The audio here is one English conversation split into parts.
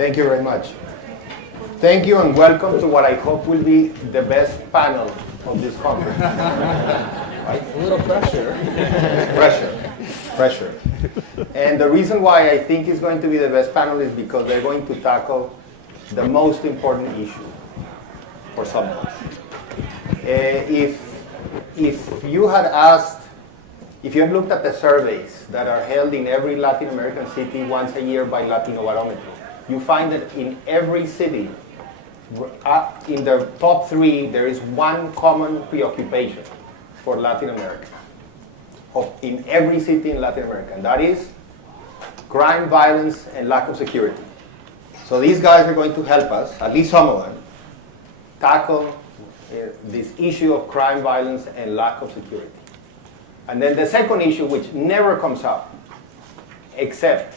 Thank you very much. Thank you and welcome to what I hope will be the best panel of this conference. Right? A little pressure. Pressure. And the reason why I think it's going to be the best panel is because they're going to tackle the most important issue for some of us. If you had asked, if you had looked at the surveys that are held in every Latin American city once a year by Latino Barometer, you find that in every city, in the top 3, there is one common preoccupation for Latin America, in every city in Latin America, and that is crime, violence, and lack of security. So these guys are going to help us, at least some of them, tackle this issue of crime, violence, and lack of security. And then the second issue, which never comes up, except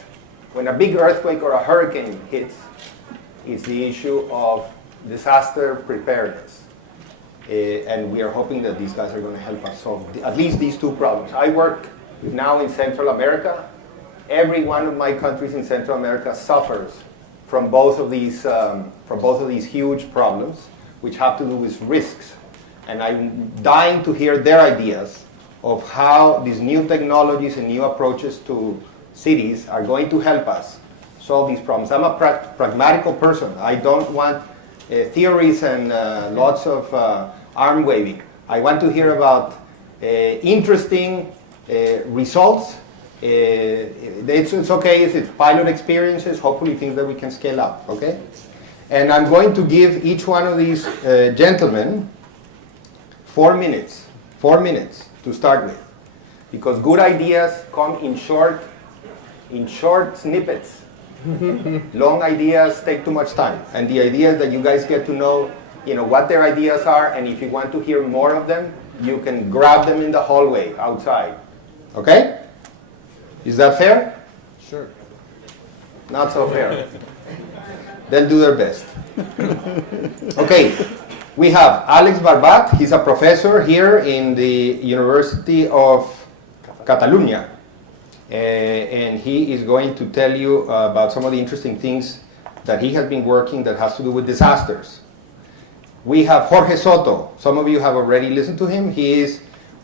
when a big earthquake or a hurricane hits, is the issue of disaster preparedness. And we are hoping that these guys are going to help us solve at least these 2 problems. I work now in Central America. Every one of my countries in Central America suffers from both of these huge problems, which have to do with risks. And I'm dying to hear their ideas of how these new technologies and new approaches to cities are going to help us solve these problems. I'm a pragmatical person. I don't want theories and lots of arm waving. I want to hear about interesting results. It's okay if it's pilot experiences, hopefully things that we can scale up, okay? And I'm going to give each one of these gentlemen 4 minutes to start with, because good ideas come in short snippets. Long ideas take too much time, and the idea is that you guys get to know, what their ideas are, and if you want to hear more of them, you can grab them in the hallway outside. Okay? Is that fair? Sure. Not so fair. They'll do their best. Okay, we have Alex Barbat. He's a professor here in the University of Catalonia. And he is going to tell you about some of the interesting things that he has been working that has to do with disasters. We have Jorge Soto. Some of you have already listened to him. He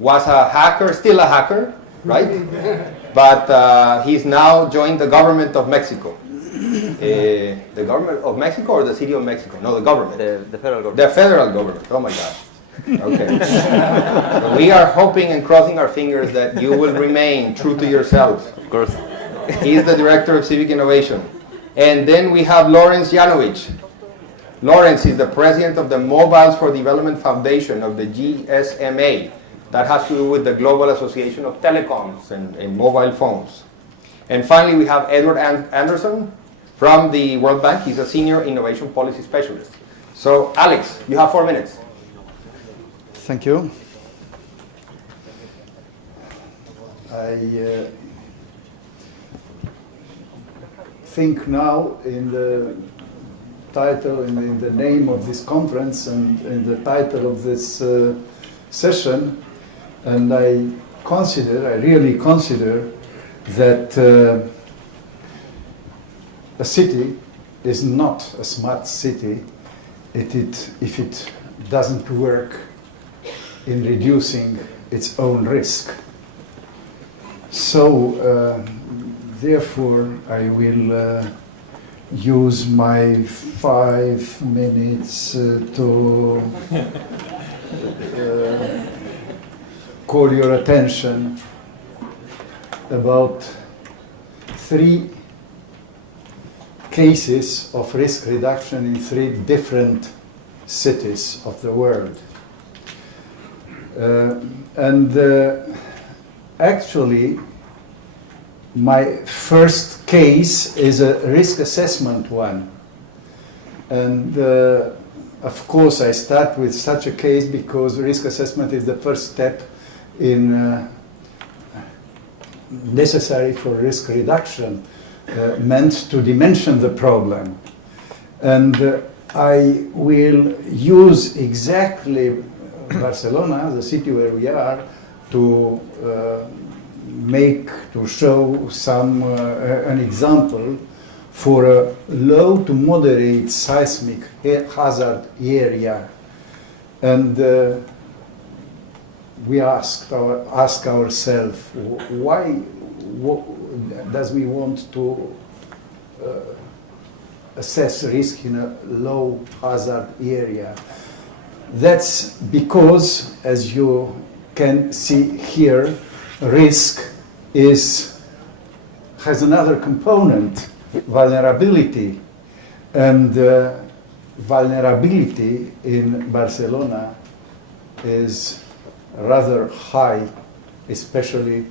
was a hacker, still a hacker, right? But he's now joined the government of Mexico. The government of Mexico or the city of Mexico? No, the government. The federal government. The federal government. Oh my gosh. Okay. So we are hoping and crossing our fingers that you will remain true to yourselves. Of course. He's the director of civic innovation. And then we have Lawrence Yanovitch. Lawrence is the president of the Mobiles for Development Foundation of the GSMA. That has to do with the Global Association of Telecoms and mobile phones. And finally, we have Edward Anderson from the World Bank. He's a senior innovation policy specialist. So, Alex, you have 4 minutes. Thank you. I think now in the title, in the name of this conference and in the title of this session, and I really consider that a city is not a smart city if it doesn't work in reducing its own risk. So, therefore, I will use my 5 minutes to call your attention about 3 cases of risk reduction in 3 different cities of the world. Actually, my first case is a risk assessment one. And of course, I start with such a case because risk assessment is the first step in necessary for risk reduction, meant to dimension the problem. And I will use exactly Barcelona, the city where we are, to show some an example for a low to moderate seismic hazard area. And we ask ourselves, why does we want to assess risk in a low hazard area? That's because, as you can see here, risk has another component, vulnerability. And vulnerability in Barcelona is rather high, especially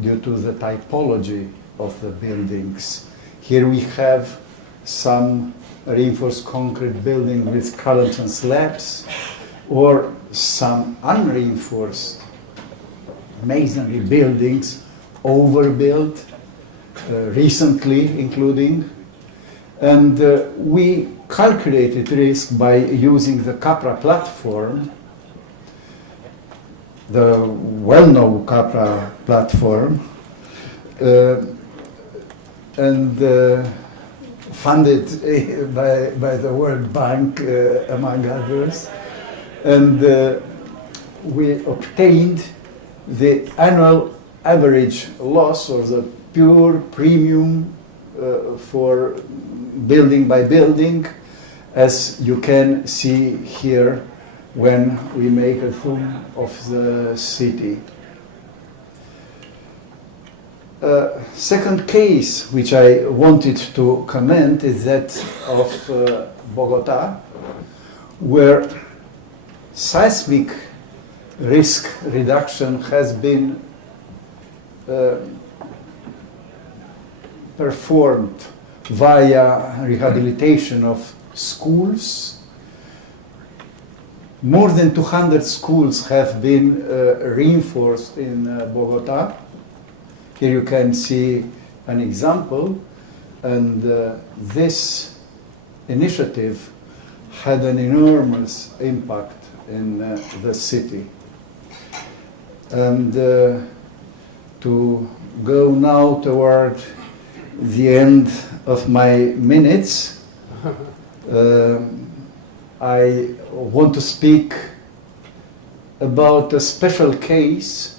due to the typology of the buildings. Here we have some reinforced concrete building with columns and slabs, or some unreinforced masonry buildings, overbuilt, recently including. And we calculated risk by using the Capra platform, the well-known Capra platform, and funded by the World Bank, among others. And we obtained the annual average loss, or the pure premium for building by building, as you can see here when we make a zoom of the city. Second case which I wanted to comment is that of Bogota, where seismic risk reduction has been performed via rehabilitation of schools. More than 200 schools have been reinforced in Bogota. Here you can see an example, and this initiative had an enormous impact in the city. And to go now toward the end of my minutes, I want to speak about a special case.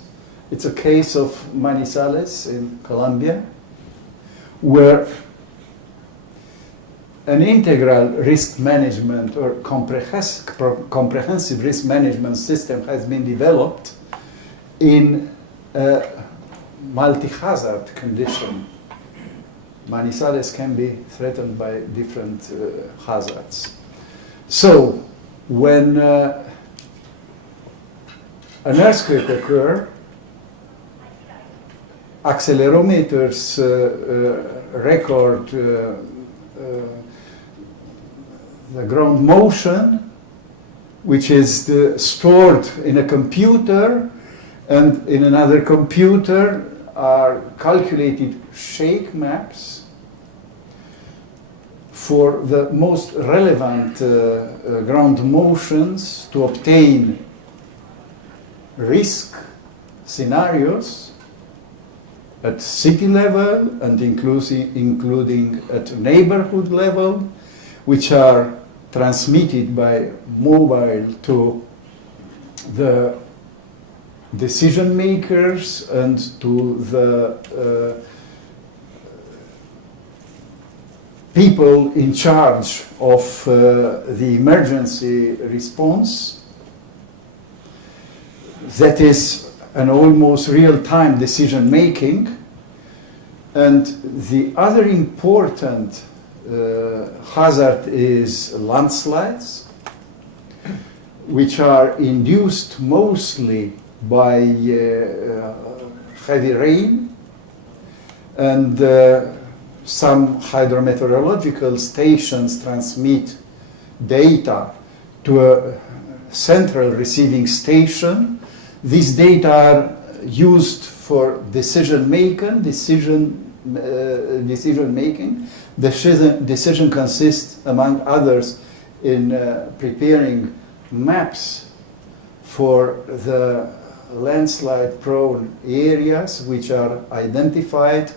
It's a case of Manizales in Colombia, where an integral risk management or comprehensive risk management system has been developed in a multi-hazard condition. Manizales can be threatened by different hazards. So, when an earthquake occurs, accelerometers record the ground motion, which is stored in a computer, and in another computer are calculated shake maps for the most relevant ground motions to obtain risk scenarios at city level and including at neighborhood level, which are transmitted by mobile to the decision makers and to the people in charge of the emergency response. That is an almost real-time decision making. And the other important hazard is landslides, which are induced mostly by heavy rain, and some hydrometeorological stations transmit data to a central receiving station. These data are used for decision making. Decision consists, among others, in preparing maps for the landslide-prone areas which are identified.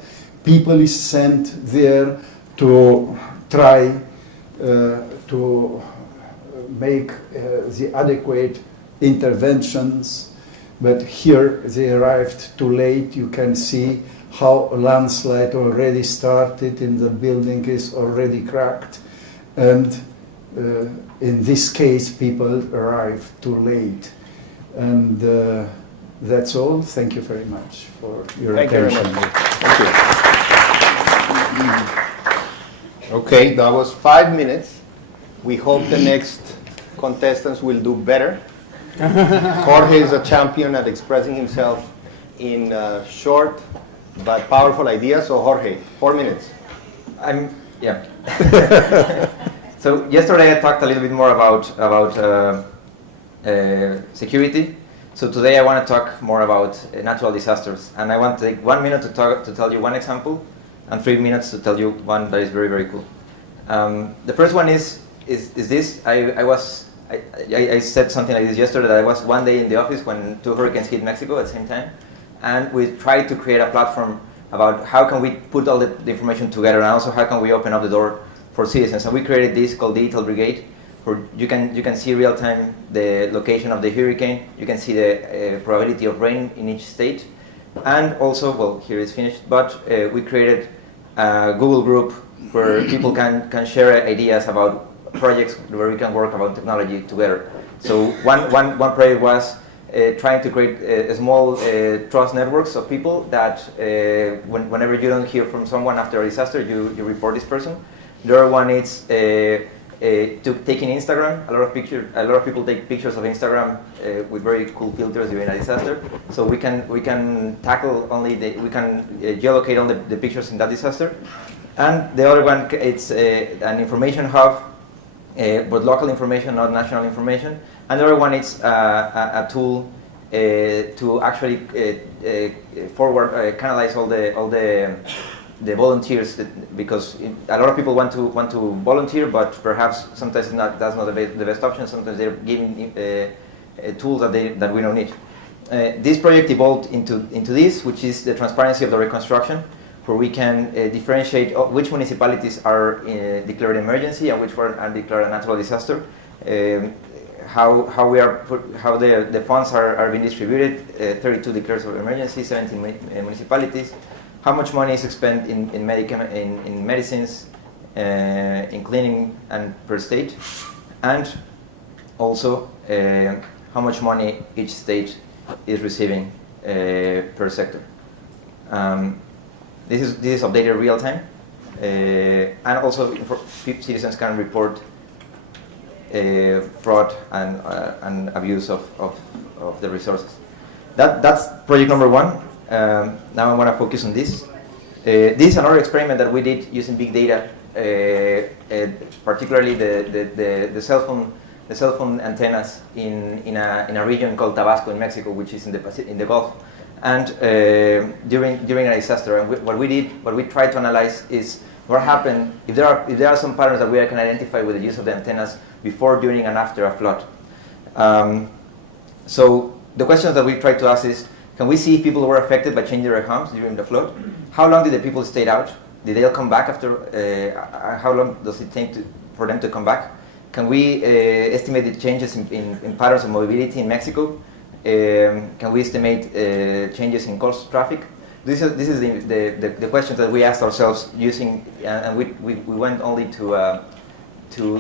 People is sent there to try to make the adequate interventions, but here they arrived too late. You can see how a landslide already started and the building is already cracked, and in this case people arrived too late. And that's all. Thank you very much for your attention. You very much. Thank you. Okay, that was 5 minutes. We hope the next contestants will do better. Jorge is a champion at expressing himself in short but powerful ideas. So Jorge, 4 minutes. Yeah. So yesterday I talked a little bit more about security. So today I want to talk more about natural disasters, and I want to take 1 minute to tell you one example, and 3 minutes to tell you one that is very, very cool. The first one is this. I said something like this yesterday, that I was one day in the office when 2 hurricanes hit Mexico at the same time, and we tried to create a platform about how can we put all the information together, and also how can we open up the door for citizens. And we created this called Digital Brigade, where you can see real time the location of the hurricane, you can see the probability of rain in each state, and also, well, here it's finished, but we created a Google group where people can share ideas about projects where we can work about technology together. So one project was trying to create a small trust networks of people that whenever you don't hear from someone after a disaster, you report this person. The other one is taking Instagram. A lot of people take pictures of Instagram with very cool filters during a disaster. So we can tackle only we can geolocate all the pictures in that disaster. And the other one, it's an information hub, but local information, not national information. And the other one is a tool to actually canalize all the volunteers, because a lot of people want to volunteer, but perhaps sometimes that's not the best option. Sometimes they're giving tools that we don't need. This project evolved into this, which is the transparency of the reconstruction, where we can differentiate which municipalities are declared emergency and which are declared a natural disaster. How the funds are being distributed. 32 declares of emergency, 17 municipalities. How much money is spent in medicines, in cleaning, and per state, and also how much money each state is receiving per sector. This is updated real time, and also citizens can report fraud and abuse of the resources. That's project number 1. Now I want to focus on this. This is another experiment that we did using big data, particularly the cell phone antennas in a region called Tabasco in Mexico, which is in the Gulf. And during a disaster, and what we tried to analyze is what happened if there are some patterns that we can identify with the use of the antennas before, during, and after a flood. So the questions that we tried to ask is, can we see if people were affected by changing their homes during the flood? How long did the people stay out? Did they all come back after? How long does it take for them to come back? Can we estimate the changes in patterns of mobility in Mexico? Can we estimate changes in coast traffic? This is the questions that we asked ourselves using, and we went only to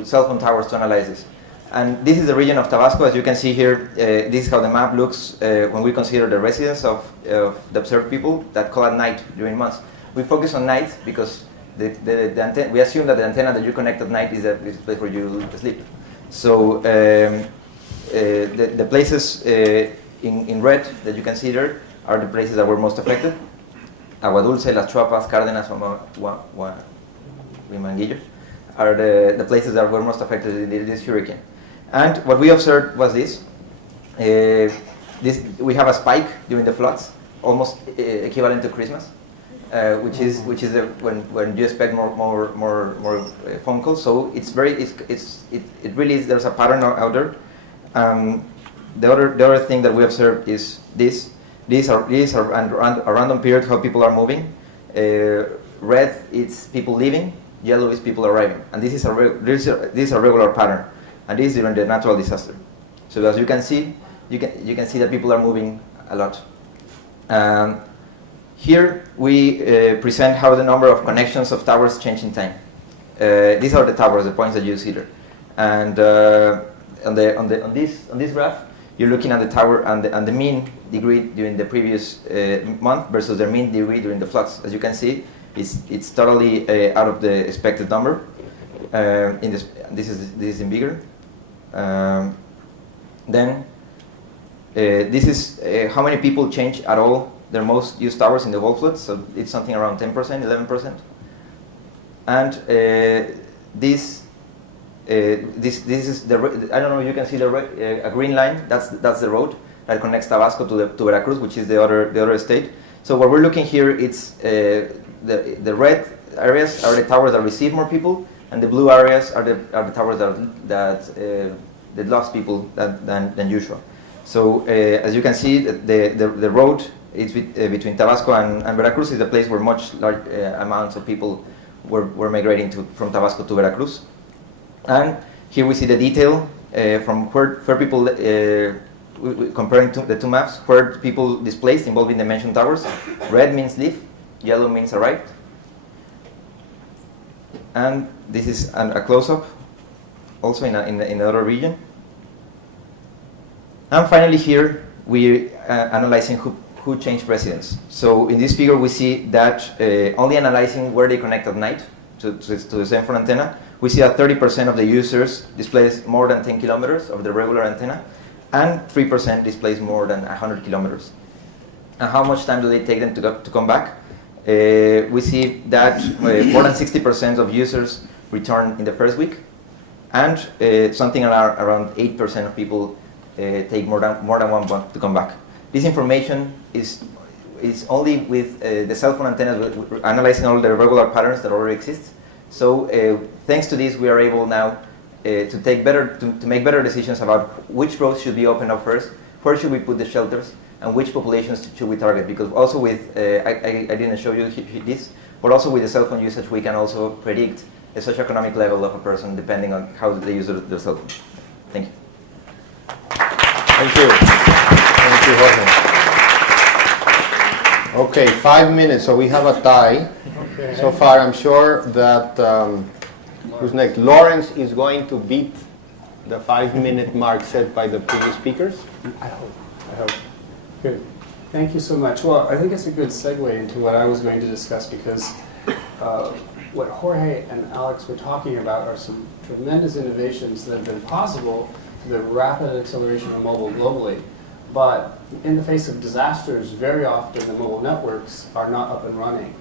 cell phone towers to analyze this. And this is the region of Tabasco. As you can see here, this is how the map looks when we consider the residents of the observed people that call at night during months. We focus on night because we assume that the antenna that you connect at night is the place where you sleep. So the places in red that you can see there are the places that were most affected. Agua Dulce, Las Chuapas, Cárdenas, Huimanguillo are the places that were most affected in this hurricane. And what we observed was this. We have a spike during the floods, almost equivalent to Christmas, which is when you expect more phone calls. So it really is, there's a pattern out there. The other thing that we observed is this. These are a random period how people are moving. Red, it's people leaving. yellow is people arriving. And this is a regular pattern. And this is during the natural disaster. So as you can see, you can see that people are moving a lot. Here we present how the number of connections of towers change in time. These are the towers, the points that you see there. And on this graph, you're looking at the tower and the mean degree during the previous month versus the mean degree during the floods. As you can see, it's totally out of the expected number. This is in bigger. Then this is how many people change at all their most used towers in the whole flood. So it's something around 10%, 11%. And this is the, I don't know, you can see the a green line. That's the road that connects Tabasco to Veracruz, which is the other state. So what we're looking here, it's the red areas are the towers that receive more people, and the blue areas are the towers that lost people than usual. So as you can see, the road is between Tabasco and Veracruz is the place where much large amounts of people were migrating from Tabasco to Veracruz. And here we see the detail from where people, comparing the two maps, where people displaced involving the mentioned towers. Red means leave, yellow means arrived. And this is a close-up, also in another region. And finally here, we analyzing who changed residence. So in this figure, we see that only analyzing where they connect at night to the same phone antenna, we see that 30% of the users displays more than 10 kilometers of the regular antenna, and 3% displays more than 100 kilometers. And how much time do they take them to come back? We see that more than 60% of users return in the first week, and something around 8% of people take more than 1 month to come back. This information is only with the cell phone antennas, analyzing all the regular patterns that already exist. So thanks to this, we are able now to make better decisions about which roads should be opened up first, where should we put the shelters, and which populations should we target. Because also with, I didn't show you this, but also with the cell phone usage, we can also predict the socioeconomic level of a person depending on how they use their cell phone. Thank you. Thank you. Thank you, Jorge. Okay, 5 minutes, so we have a tie. Okay. So far, I'm sure that, who's next? Lawrence is going to beat the 5-minute mark set by the previous speakers. I hope. Good. Thank you so much. Well, I think it's a good segue into what I was going to discuss, because what Jorge and Alex were talking about are some tremendous innovations that have been possible to the rapid acceleration of mobile globally. But in the face of disasters, very often the mobile networks are not up and running.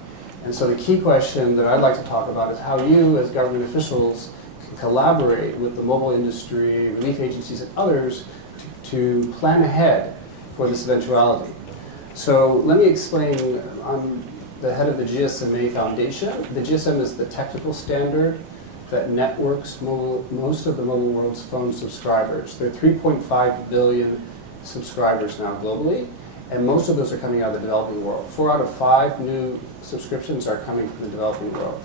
And so the key question that I'd like to talk about is how you, as government officials, can collaborate with the mobile industry, relief agencies, and others to plan ahead for this eventuality. So let me explain. I'm the head of the GSMA Foundation. The GSM is the technical standard that networks most of the mobile world's phone subscribers. There are 3.5 billion subscribers now globally, and most of those are coming out of the developing world. 4 out of 5 new subscriptions are coming from the developing world.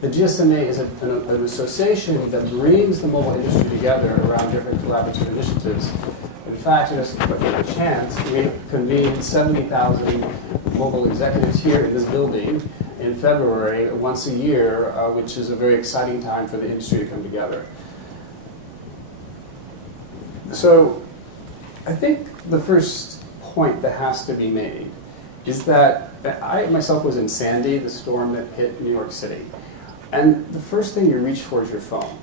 The GSMA is an association that brings the mobile industry together around different collaborative initiatives. In fact, just by a chance, we convened 70,000 mobile executives here in this building in February, once a year, which is a very exciting time for the industry to come together. So I think the first point that has to be made is that I myself was in Sandy, the storm that hit New York City. And the first thing you reach for is your phone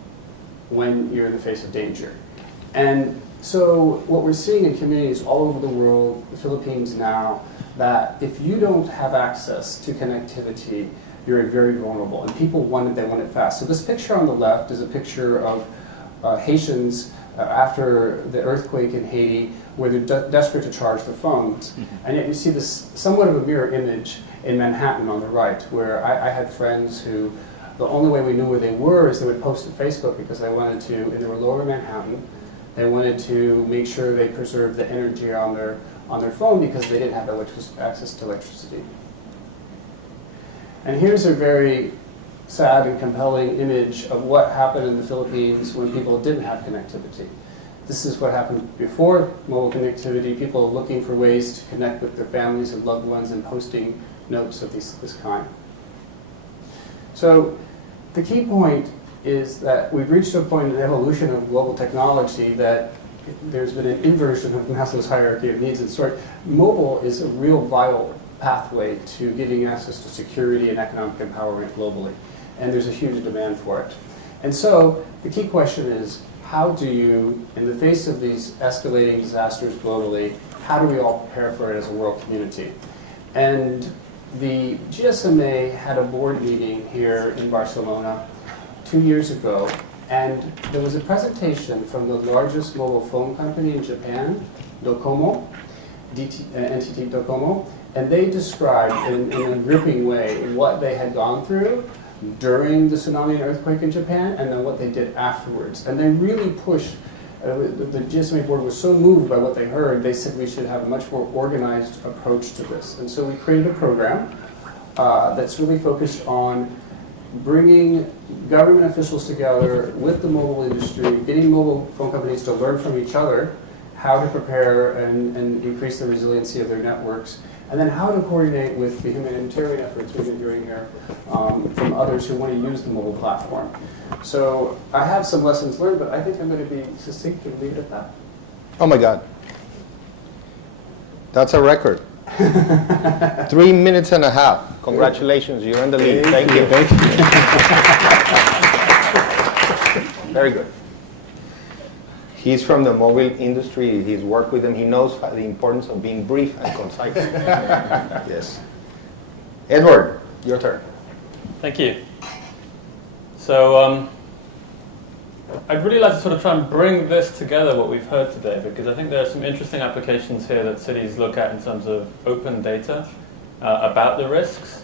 when you're in the face of danger. And so what we're seeing in communities all over the world, the Philippines now, that if you don't have access to connectivity, you're very vulnerable. And people want it fast. So this picture on the left is a picture of Haitians after the earthquake in Haiti, where they're desperate to charge their phones. Mm-hmm. And yet you see this somewhat of a mirror image in Manhattan on the right, where I had friends who, the only way we knew where they were is they would post to Facebook, because they wanted to, and they were lower Manhattan, they wanted to make sure they preserved the energy on their phone because they didn't have access to electricity. And here's a very sad and compelling image of what happened in the Philippines when people didn't have connectivity. This is what happened before mobile connectivity, people looking for ways to connect with their families and loved ones and posting notes of this kind. So the key point is that we've reached a point in the evolution of global technology that there's been an inversion of Maslow's hierarchy of needs and sort. Mobile is a real vital pathway to getting access to security and economic empowerment globally. And there's a huge demand for it. And so the key question is, how do you, in the face of these escalating disasters globally, how do we all prepare for it as a world community? And the GSMA had a board meeting here in Barcelona 2 years ago, and there was a presentation from the largest mobile phone company in Japan, Docomo, NTT Docomo, and they described in a gripping way what they had gone through during the tsunami and earthquake in Japan, and then what they did afterwards. And they really pushed, the GSMA board was so moved by what they heard, they said we should have a much more organized approach to this. And so we created a program that's really focused on bringing government officials together with the mobile industry, getting mobile phone companies to learn from each other how to prepare and increase the resiliency of their networks, and then how to coordinate with the humanitarian efforts we've been doing here from others who want to use the mobile platform. So I have some lessons learned, but I think I'm going to be succinct and leave it at that. Oh my God. That's a record. 3 minutes and a half. Congratulations, you're in the lead. Thank you. Thank you. Very good. He's from the mobile industry. He's worked with them. He knows the importance of being brief and concise. Yes. Edward, your turn. Thank you. So I'd really like to sort of try and bring this together, what we've heard today, because I think there are some interesting applications here that cities look at in terms of open data about the risks.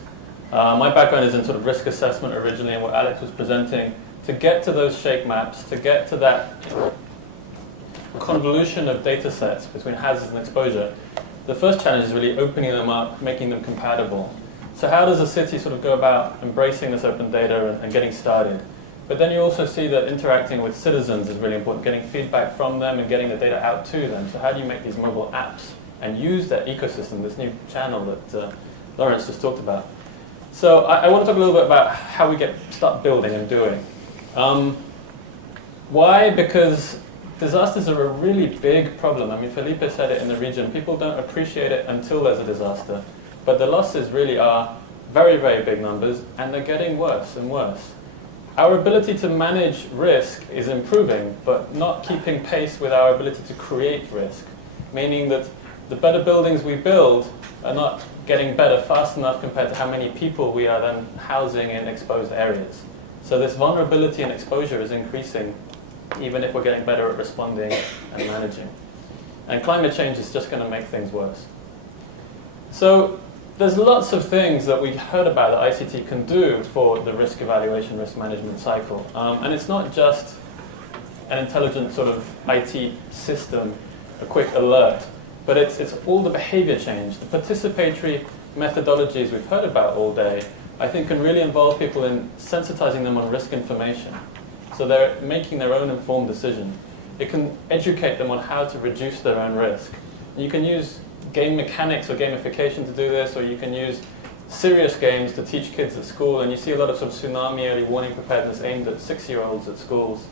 My background is in sort of risk assessment originally, and what Alex was presenting, to get to those shake maps, to get to that convolution of data sets between hazards and exposure, the first challenge is really opening them up, making them compatible. So how does a city sort of go about embracing this open data and getting started? But then you also see that interacting with citizens is really important, getting feedback from them and getting the data out to them. So how do you make these mobile apps and use that ecosystem, this new channel that Lawrence just talked about? So I want to talk a little bit about how we start building and doing. Why? Because disasters are a really big problem. I mean, Felipe said it in the region. People don't appreciate it until there's a disaster. But the losses really are very, very big numbers, and they're getting worse and worse. Our ability to manage risk is improving, but not keeping pace with our ability to create risk, meaning that the better buildings we build are not getting better fast enough compared to how many people we are then housing in exposed areas. So this vulnerability and exposure is increasing, even if we're getting better at responding and managing. And climate change is just going to make things worse. So there's lots of things that we heard about that ICT can do for the risk evaluation, risk management cycle. And it's not just an intelligent sort of IT system, a quick alert, but it's all the behavior change. The participatory methodologies we've heard about all day, I think can really involve people in sensitizing them on risk information. So they're making their own informed decision. It can educate them on how to reduce their own risk. And you can use game mechanics or gamification to do this, or you can use serious games to teach kids at school, and you see a lot of sort of tsunami early warning preparedness aimed at 6-year-olds at schools.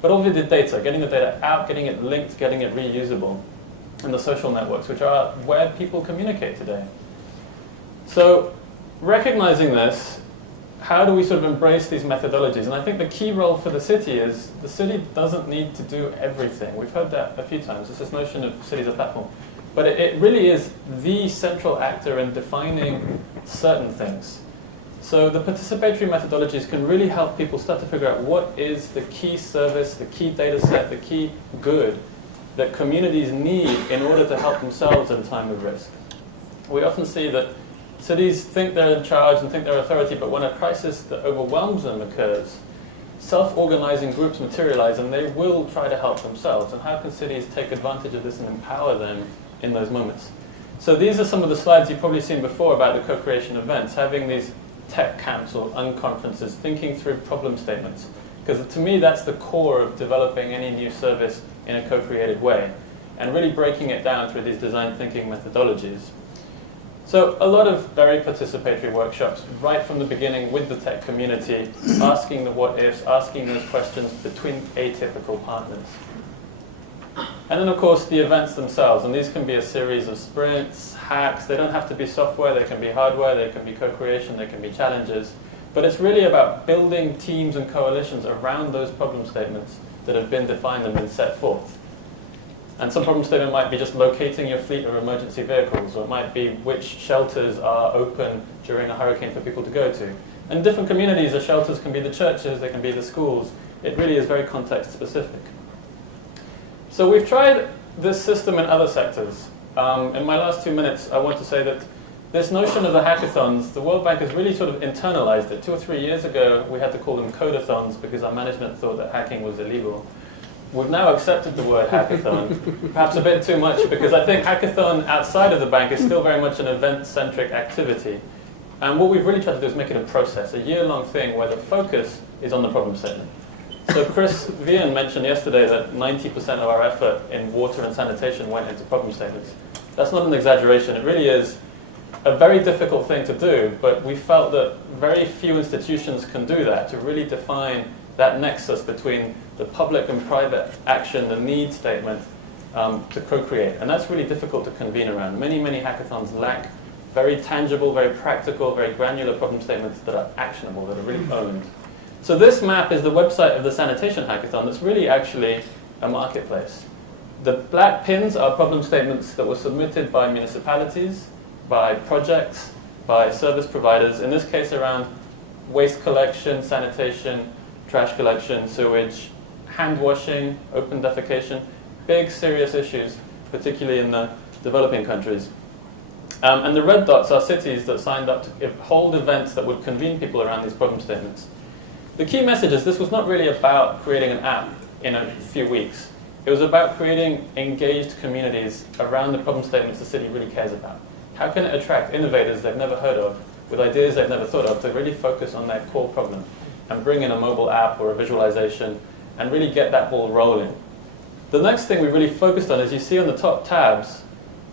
But all of the data, getting the data out, getting it linked, getting it reusable, and the social networks, which are where people communicate today. So recognizing this, how do we sort of embrace these methodologies? And I think the key role for the city is the city doesn't need to do everything. We've heard that a few times. It's this notion of city as a platform. But it really is the central actor in defining certain things. So the participatory methodologies can really help people start to figure out what is the key service, the key data set, the key good that communities need in order to help themselves at a time of risk. We often see that cities think they're in charge and think they're authority, but when a crisis that overwhelms them occurs, self-organizing groups materialize and they will try to help themselves. And how can cities take advantage of this and empower them in those moments? So these are some of the slides you've probably seen before about the co-creation events, having these tech camps or unconferences, thinking through problem statements. Because to me, that's the core of developing any new service in a co-created way, and really breaking it down through these design thinking methodologies. So a lot of very participatory workshops right from the beginning with the tech community, asking the what ifs, asking those questions between atypical partners. And then of course the events themselves, and these can be a series of sprints, hacks. They don't have to be software, they can be hardware, they can be co-creation, they can be challenges. But it's really about building teams and coalitions around those problem statements that have been defined and been set forth. And some problem statement might be just locating your fleet of emergency vehicles, or it might be which shelters are open during a hurricane for people to go to. And different communities, the shelters can be the churches, they can be the schools. It really is very context specific. So we've tried this system in other sectors. In my last 2 minutes, I want to say that this notion of the hackathons, the World Bank has really sort of internalized it. 2 or 3 years ago, we had to call them codathons because our management thought that hacking was illegal. We've now accepted the word hackathon, perhaps a bit too much, because I think hackathon outside of the bank is still very much an event-centric activity. And what we've really tried to do is make it a process, a year-long thing where the focus is on the problem statement. So Chris Vian mentioned yesterday that 90% of our effort in water and sanitation went into problem statements. That's not an exaggeration. It really is a very difficult thing to do, but we felt that very few institutions can do that, to really define that nexus between the public and private action, the need statement, to co-create. And that's really difficult to convene around. Many, many hackathons lack very tangible, very practical, very granular problem statements that are actionable, that are really owned. So this map is the website of the Sanitation Hackathon that's really actually a marketplace. The black pins are problem statements that were submitted by municipalities, by projects, by service providers, in this case around waste collection, sanitation, trash collection, sewage, hand washing, open defecation, big serious issues, particularly in the developing countries. And the red dots are cities that signed up to hold events that would convene people around these problem statements. The key message is this was not really about creating an app in a few weeks. It was about creating engaged communities around the problem statements the city really cares about. How can it attract innovators they've never heard of, with ideas they've never thought of, to really focus on their core problem and bring in a mobile app or a visualization and really get that ball rolling. The next thing we really focused on is, you see on the top tabs,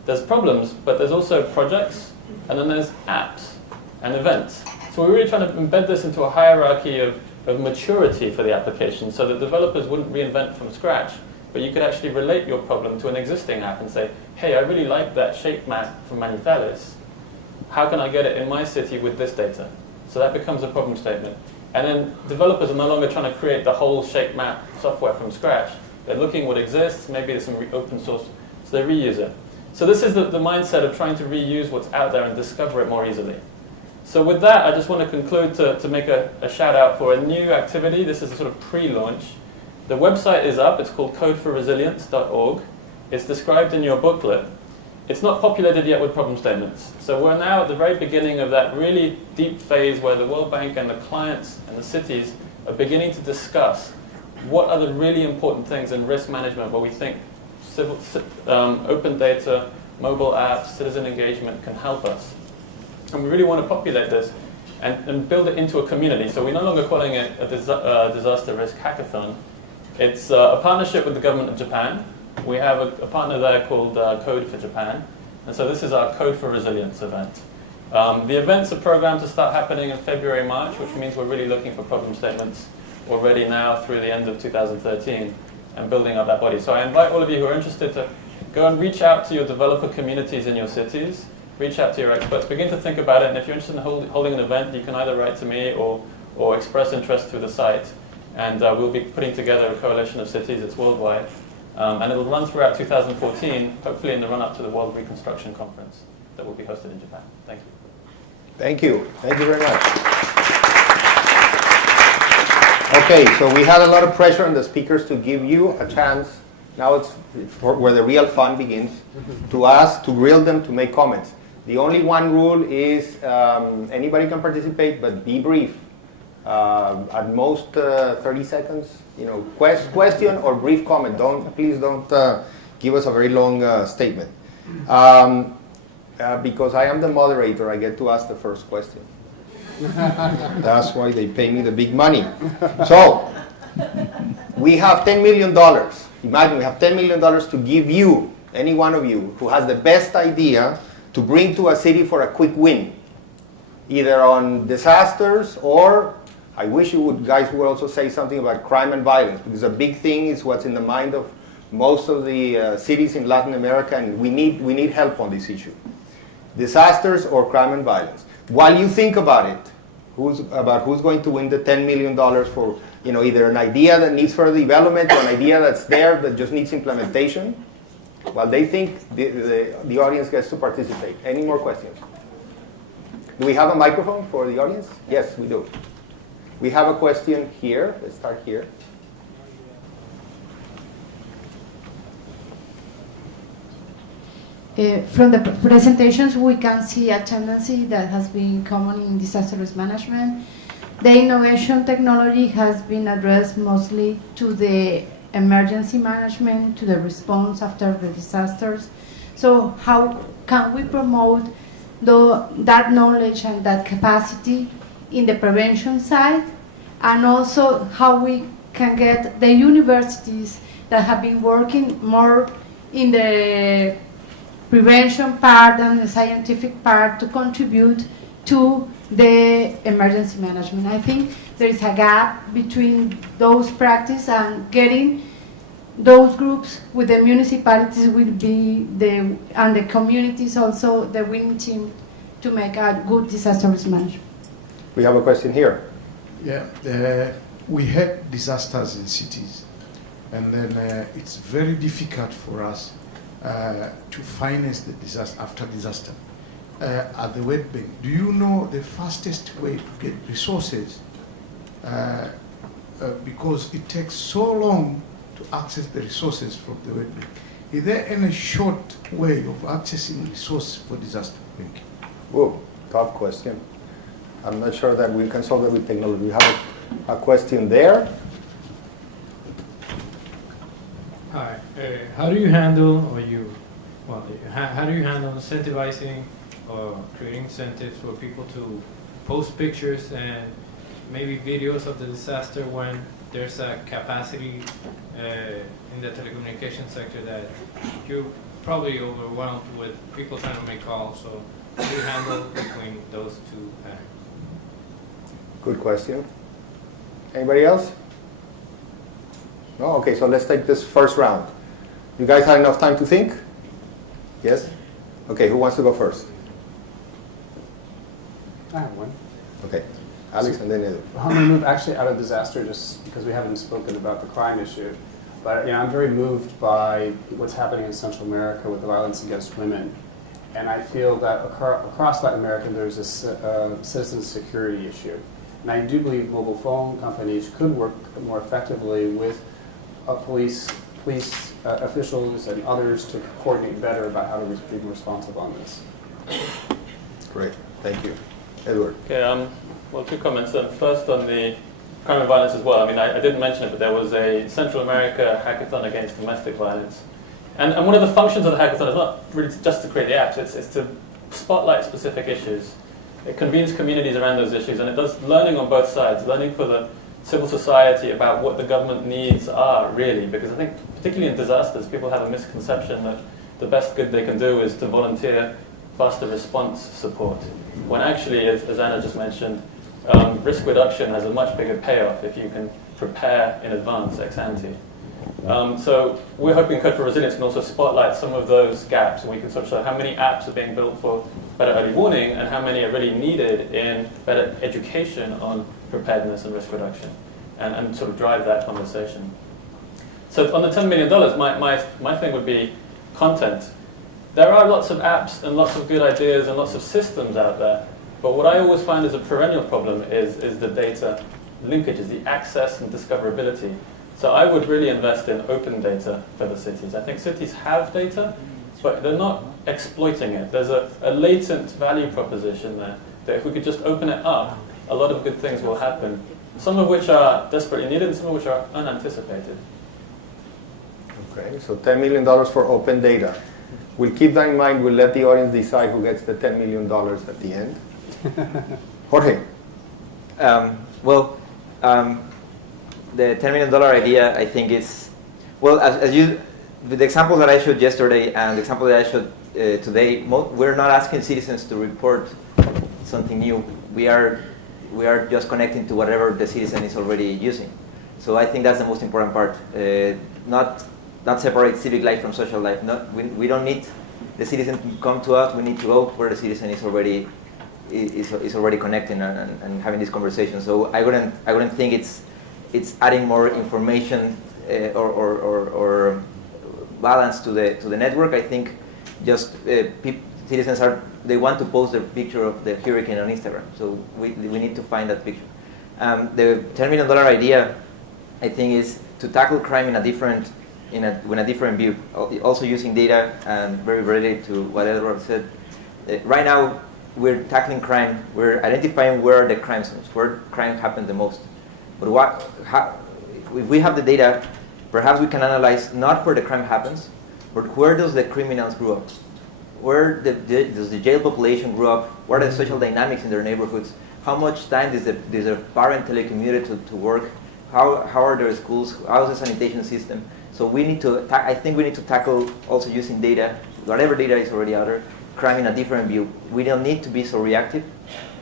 there's problems, but there's also projects, and then there's apps and events. So we're really trying to embed this into a hierarchy of maturity for the application, so that developers wouldn't reinvent from scratch, but you could actually relate your problem to an existing app and say, hey, I really like that shape map from Manizales. How can I get it in my city with this data? So that becomes a problem statement. And then developers are no longer trying to create the whole shape map software from scratch. They're looking what exists, maybe there's some open source, so they reuse it. So this is the mindset of trying to reuse what's out there and discover it more easily. So with that, I just want to conclude to make a shout out for a new activity. This is a sort of pre-launch. The website is up. It's called codeforresilience.org. It's described in your booklet. It's not populated yet with problem statements. So we're now at the very beginning of that really deep phase where the World Bank and the clients and the cities are beginning to discuss what are the really important things in risk management where we think open data, mobile apps, citizen engagement can help us. And we really want to populate this and build it into a community. So we're no longer calling it a disaster risk hackathon. It's a partnership with the government of Japan. We have a partner there called Code for Japan. And so this is our Code for Resilience event. The events are programmed to start happening in February, March, which means we're really looking for problem statements already now through the end of 2013 and building up that body. So I invite all of you who are interested to go and reach out to your developer communities in your cities. Reach out to your experts, begin to think about it, and if you're interested in holding an event, you can either write to me or express interest through the site. And we'll be putting together a coalition of cities. It's worldwide. And it'll run throughout 2014, hopefully in the run-up to the World Reconstruction Conference that will be hosted in Japan. Thank you. Thank you. Thank you very much. Okay, so we had a lot of pressure on the speakers to give you a chance. Now it's where the real fun begins, to ask, to grill them, to make comments. The only one rule is anybody can participate, but be brief. At most 30 seconds. You know, question or brief comment. Please don't give us a very long statement. Because I am the moderator, I get to ask the first question. That's why they pay me the big money. So, we have $10 million. Imagine we have $10 million to give you, any one of you, who has the best idea to bring to a city for a quick win. Either on disasters or, I wish you guys would also say something about crime and violence, because a big thing is what's in the mind of most of the cities in Latin America, and we need help on this issue. Disasters or crime and violence. While you think about it, who's going to win the $10 million for either an idea that needs further development or an idea that's there that just needs implementation, while they think, the audience gets to participate. Any more questions? Do we have a microphone for the audience? Yes, we do. We have a question here. Let's start here. From the presentations, we can see a tendency that has been common in disaster risk management. The innovation technology has been addressed mostly to the emergency management, to the response after the disasters. So how can we promote that knowledge and that capacity in the prevention side? And also how we can get the universities that have been working more in the prevention part and the scientific part to contribute to the emergency management. I think there is a gap between those practices, and getting those groups with the municipalities will be and the communities also the winning team to make a good disaster risk management. We have a question here. Yeah, we had disasters in cities, and then it's very difficult for us to finance the disaster after disaster. At the World Bank, do you know the fastest way to get resources? Because it takes so long to access the resources from the World Bank. Is there any short way of accessing resources for disaster? Thank you. Whoa, tough question. I'm not sure that we can solve it with technology. We have a question there. Hi. How do you handle, how do you handle incentivizing or creating incentives for people to post pictures and maybe videos of the disaster when there's a capacity in the telecommunication sector that you're probably overwhelmed with people trying to make calls? So how do you handle between those two patterns? Good question. Anybody else? No? Okay, so let's take this first round. You guys had enough time to think? Yes? Okay, who wants to go first? I have one. Okay, Alex and then Edu. I'm going to move actually out of disaster just because we haven't spoken about the crime issue. But I'm very moved by what's happening in Central America with the violence against women. And I feel that across Latin America there's a citizen security issue. And I do believe mobile phone companies could work more effectively with police officials and others to coordinate better about how to be responsive on this. Great, thank you. Edward. Okay, well, two comments. First on the crime and violence as well. I mean, I didn't mention it, but there was a Central America hackathon against domestic violence. And one of the functions of the hackathon is not really just to create the apps, it's to spotlight specific issues. It convenes communities around those issues, and it does learning on both sides, learning for the civil society about what the government needs are, really, because I think particularly in disasters, people have a misconception that the best good they can do is to volunteer faster response support, when actually, as Anna just mentioned, risk reduction has a much bigger payoff if you can prepare in advance, ex ante. So we're hoping Code for Resilience can also spotlight some of those gaps, and we can sort of show how many apps are being built for better early warning and how many are really needed in better education on preparedness and risk reduction, and sort of drive that conversation. So on the $10 million, my thing would be content. There are lots of apps and lots of good ideas and lots of systems out there, but what I always find is a perennial problem is the data linkages, the access and discoverability. So I would really invest in open data for the cities. I think cities have data, but they're not exploiting it. There's a latent value proposition there that if we could just open it up, a lot of good things will happen, some of which are desperately needed and some of which are unanticipated. Okay, so $10 million for open data. We'll keep that in mind. We'll let the audience decide who gets the $10 million at the end. Jorge. Well, the $10 million idea, I think, is, well, as you, with the example that I showed yesterday and the example that I showed today, we're not asking citizens to report something new. We are just connecting to whatever the citizen is already using. So I think that's the most important part. Not separate civic life from social life. We don't need the citizen to come to us. We need to go where the citizen is already connecting and having this conversation. So I wouldn't think it's adding more information or balance to the network. I think just citizens they want to post their picture of the hurricane on Instagram. So we need to find that picture. The $10 million idea, I think, is to tackle crime in a different view, also using data, and very related to what Edward said. Right now, we're tackling crime. We're identifying where the crime zones, where crime happens the most. But if we have the data, perhaps we can analyze not where the crime happens, but where does the criminals grow up? Where does the jail population grow up? What are the social dynamics in their neighborhoods? How much time does their parent telecommute to work? How are their schools? How is the sanitation system? So I think we need to tackle, also using data, whatever data is already out there, crime in a different view. We don't need to be so reactive.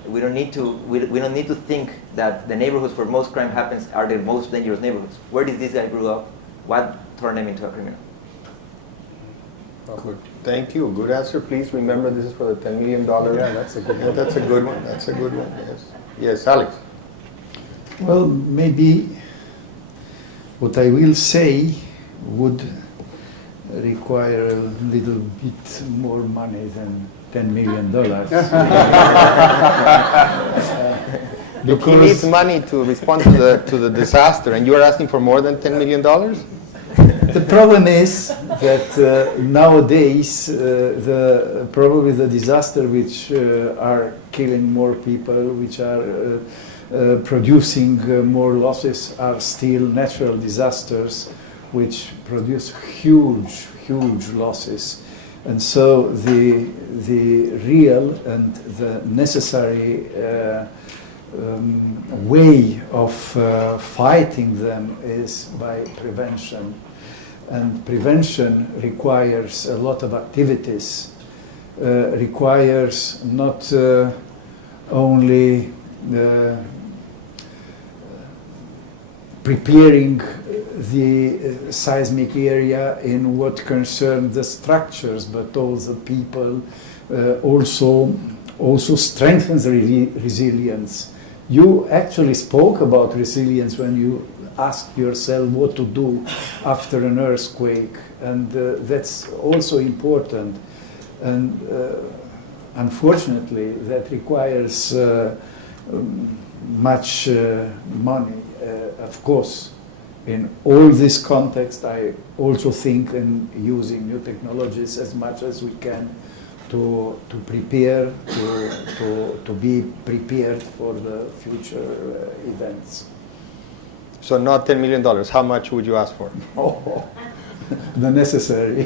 We don't need to think that the neighborhoods where most crime happens are the most dangerous neighborhoods. Where did this guy grow up? What turned him into a criminal? Good. Thank you. Good answer. Please remember this is for the $10 million. Yeah, that's a good one. That's a good one. That's a good one. Yes. Yes, Alex. Well, maybe what I will say would require a little bit more money than $10 million. He needs money to respond to the disaster, and you are asking for more than $10 million? The problem is that nowadays, probably the disaster which are killing more people, which are producing more losses, are still natural disasters, which produce huge losses. And so the real and the necessary way of fighting them is by prevention. And prevention requires a lot of activities, requires not only preparing the seismic area in what concerns the structures, but also people, also strengthens resilience. You actually spoke about resilience when you asked yourself what to do after an earthquake, and that's also important. And unfortunately, that requires much money. Of course, in all this context, I also think in using new technologies as much as we can to prepare, to be prepared for the future events. So not $10 million. How much would you ask for? Oh, the necessary.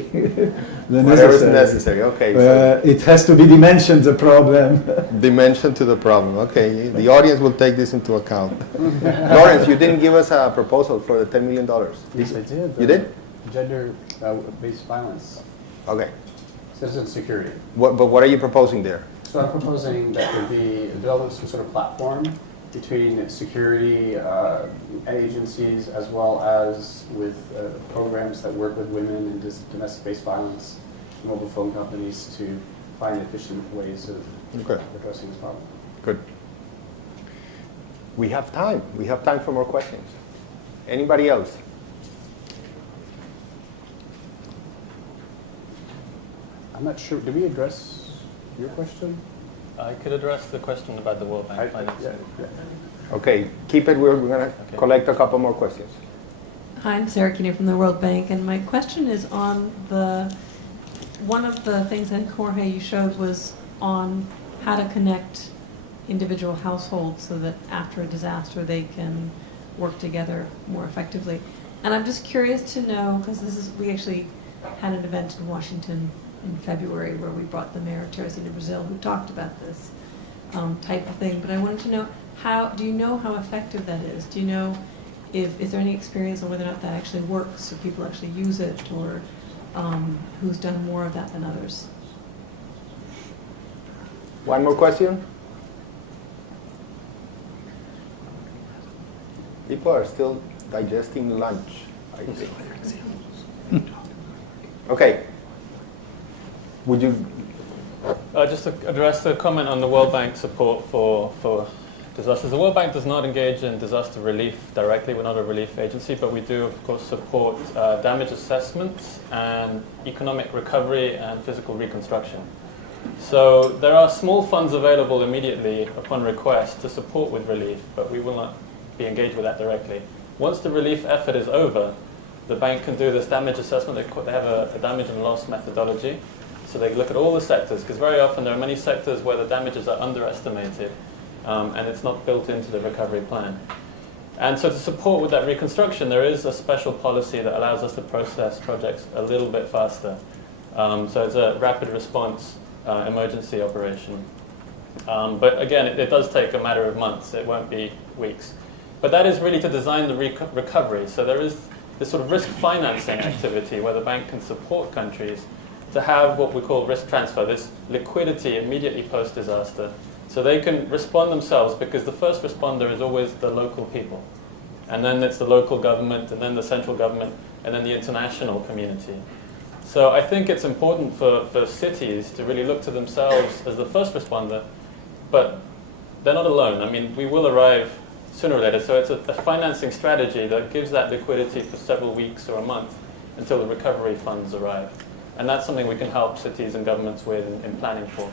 Whatever is necessary. Okay. So it has to be dimensioned, the problem. dimension to the problem. Okay. The audience will take this into account. Lawrence, you didn't give us a proposal for the $10 million. Yes, I did. You did? Gender-based violence. Okay. Citizen security. But what are you proposing there? So I'm proposing that there be development of some sort of platform between security agencies as well as with programs that work with women in domestic-based violence, mobile phone companies, to find efficient ways of addressing this problem. Good. We have time. We have time for more questions. Anybody else? I'm not sure. Did we address your question? I could address the question about the World Bank finance. Okay, keep it. We're going to collect a couple more questions. Hi, I'm Sarah Keener from the World Bank, and my question is on one of the things I think, Jorge, you showed was on how to connect individual households so that after a disaster they can work together more effectively. And I'm just curious to know, because we actually had an event in Washington in February where we brought the mayor of Teresina, Brazil, who talked about this type of thing. But I wanted to know, How do you know how effective that is? Do you know is there any experience on whether or not that actually works, or people actually use it, or who's done more of that than others? One more question? People are still digesting lunch, I think. Okay. Would you? Just to address the comment on the World Bank support for disasters. The World Bank does not engage in disaster relief directly. We're not a relief agency, but we do, of course, support damage assessments and economic recovery and physical reconstruction. So there are small funds available immediately upon request to support with relief, but we will not be engaged with that directly. Once the relief effort is over, the bank can do this damage assessment. They have a damage and loss methodology. So they look at all the sectors, because very often there are many sectors where the damages are underestimated, and it's not built into the recovery plan. And so to support with that reconstruction, there is a special policy that allows us to process projects a little bit faster. So it's a rapid response emergency operation. But again, it does take a matter of months. It won't be weeks. But that is really to design the recovery. So there is this sort of risk financing activity where the bank can support countries to have what we call risk transfer, this liquidity immediately post-disaster. So they can respond themselves, because the first responder is always the local people. And then it's the local government, and then the central government, and then the international community. So I think it's important for cities to really look to themselves as the first responder, but they're not alone. I mean, we will arrive sooner or later. So it's a financing strategy that gives that liquidity for several weeks or a month until the recovery funds arrive. And that's something we can help cities and governments with in planning for.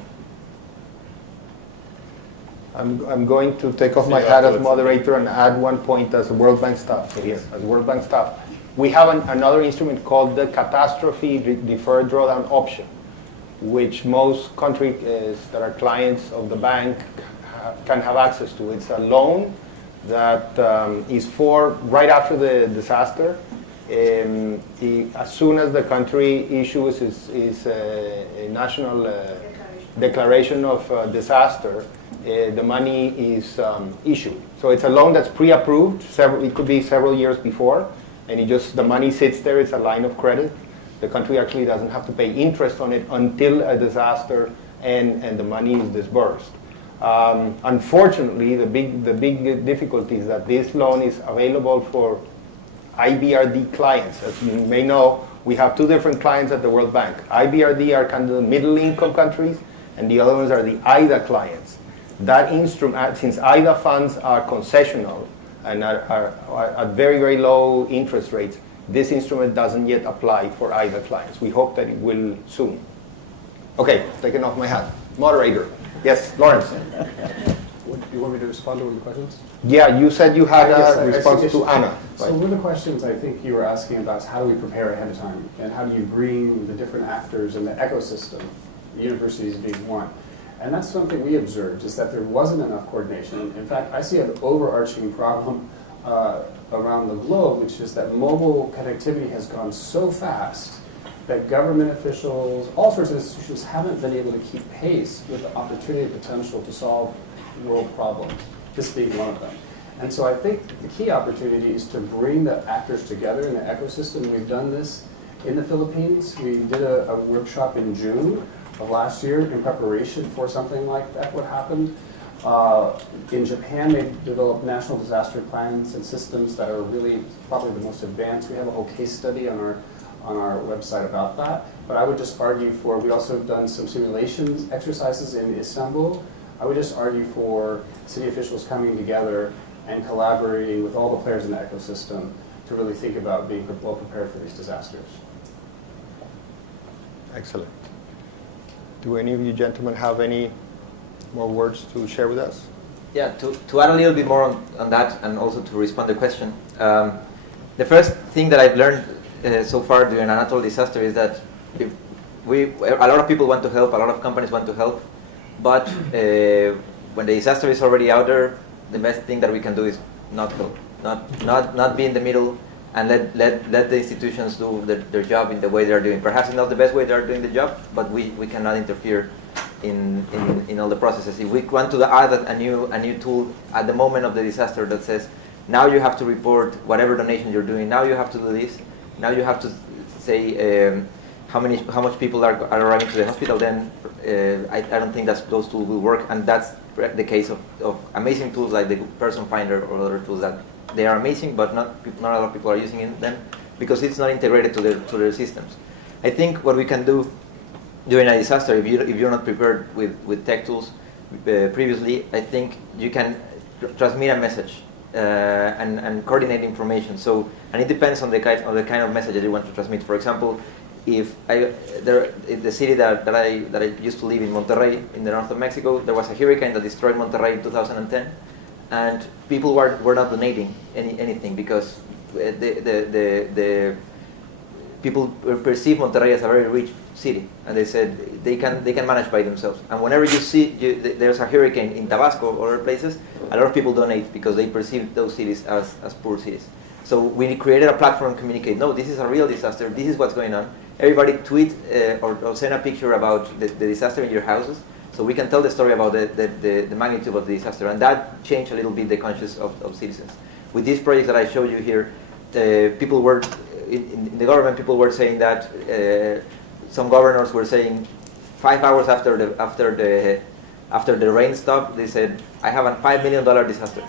I'm going to take off my hat as moderator and add one point as World Bank staff here. As World Bank staff, we have another instrument called the Catastrophe Deferred Drawdown Option, which most countries that are clients of the bank can have access to. It's a loan that is for right after the disaster. As soon as the country issues its a national declaration of disaster, the money is issued. So it's a loan that's pre-approved. It could be several years before, and the money sits there. It's a line of credit. The country actually doesn't have to pay interest on it until a disaster and the money is disbursed. Unfortunately, the big difficulty is that this loan is available for IBRD clients. As you may know, we have two different clients at the World Bank. IBRD are kind of the middle-income countries, and the other ones are the IDA clients. That instrument, since IDA funds are concessional and are at very, very low interest rates, this instrument doesn't yet apply for IDA clients. We hope that it will soon. Okay, taking off my hat. Moderator. Yes, Lawrence. Do you want me to respond to one of the questions? Yeah, you said you had a response to Anna. So Right. one of the questions I think you were asking about is how do we prepare ahead of time, and how do you bring the different actors in the ecosystem, the universities being one. And that's something we observed, is that there wasn't enough coordination. In fact, I see an overarching problem around the globe, which is that mobile connectivity has gone so fast that government officials, all sorts of institutions haven't been able to keep pace with the opportunity and potential to solve world problems, this being one of them. And so I think the key opportunity is to bring the actors together in the ecosystem. We've done this in the Philippines. We did a workshop in June of last year in preparation for something like that would happen. In Japan, they've developed national disaster plans and systems that are really probably the most advanced. We have a whole case study on our website about that. But I would just argue for, we also have done some simulations exercises in Istanbul. I would just argue for city officials coming together and collaborating with all the players in the ecosystem to really think about being well prepared for these disasters. Excellent. Do any of you gentlemen have any more words to share with us? Yeah, to add a little bit more on that, and also to respond to the question. The first thing that I've learned so far during a natural disaster is that a lot of people want to help, a lot of companies want to help, but when the disaster is already out there, the best thing that we can do is not help, not be in the middle, and let the institutions do their job in the way they're doing. Perhaps it's not the best way they're doing the job, but we cannot interfere in all the processes. If we want to add a new tool at the moment of the disaster that says, now you have to report whatever donation you're doing, now you have to do this, now you have to say how much people are arriving to the hospital, then I don't think those tools will work. And that's the case of amazing tools like the Person Finder or other tools that they are amazing, but not a lot of people are using them because it's not integrated to their systems. I think what we can do during a disaster, if you're not prepared with tech tools previously, I think you can transmit a message and coordinate information. So, and it depends on the kind of message that you want to transmit. For example, if the city that I used to live in, Monterrey, in the north of Mexico, there was a hurricane that destroyed Monterrey in 2010, and people were not donating anything because the people perceive Monterrey as a very rich city, and they said they can manage by themselves. And whenever you see there's a hurricane in Tabasco or other places, a lot of people donate because they perceive those cities as poor cities. So we created a platform to communicate, no, this is a real disaster, this is what's going on. Everybody tweet or send a picture about the disaster in your houses, so we can tell the story about the magnitude of the disaster. And that changed a little bit the conscience of citizens. With this project that I showed you here, people were, in the government, people were saying that, some governors were saying 5 hours after the rain stopped, they said, I have a $5 million disaster.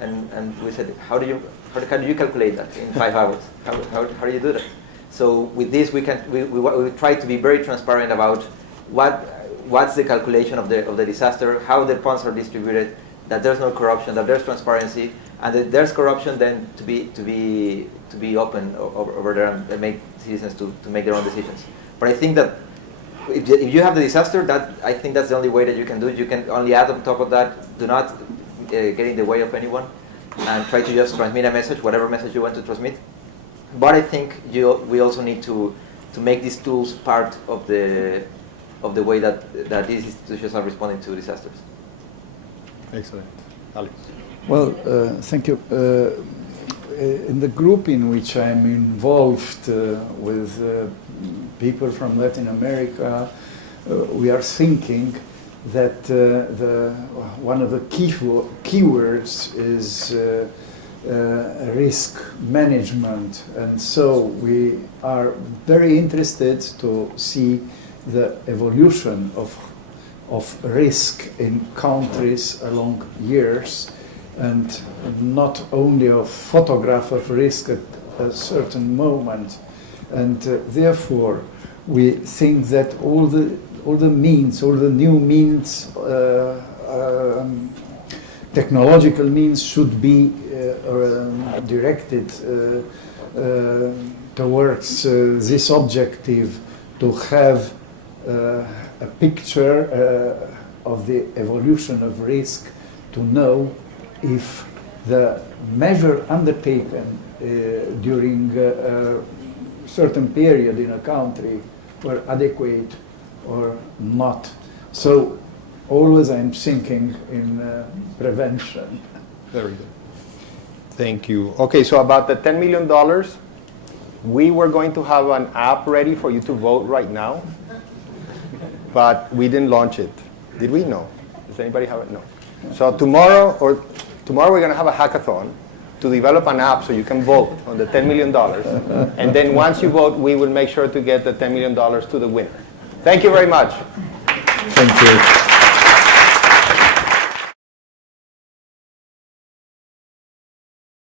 And we said, how do you calculate that in 5 hours? How do you do that? So with this, we try to be very transparent about what's the calculation of the disaster, how the funds are distributed, that there's no corruption, that there's transparency, and that there's corruption, then to be open over there and make citizens to make their own decisions. But I think that if you have the disaster, I think that's the only way that you can do it. You can only add on top of that, do not get in the way of anyone, and try to just transmit a message, whatever message you want to transmit. But I think we also need to make these tools part of the way that these institutions are responding to disasters. Excellent. Alex. Well, thank you. In the group in which I'm involved with people from Latin America, we are thinking that one of the keywords is risk management, and so we are very interested to see the evolution of risk in countries along years, and not only a photograph of risk at a certain moment. And therefore, we think that all the new means, technological means should be directed towards this objective, to have a picture of the evolution of risk, to know if the measure undertaken during a certain period in a country were adequate or not. So always I'm thinking in prevention. Very good. Thank you. Okay, so about the $10 million, we were going to have an app ready for you to vote right now, but we didn't launch it. Did we? No. Does anybody have it? No. So tomorrow we're going to have a hackathon to develop an app so you can vote on the $10 million. And then once you vote, we will make sure to get the $10 million to the winner. Thank you very much. Thank you.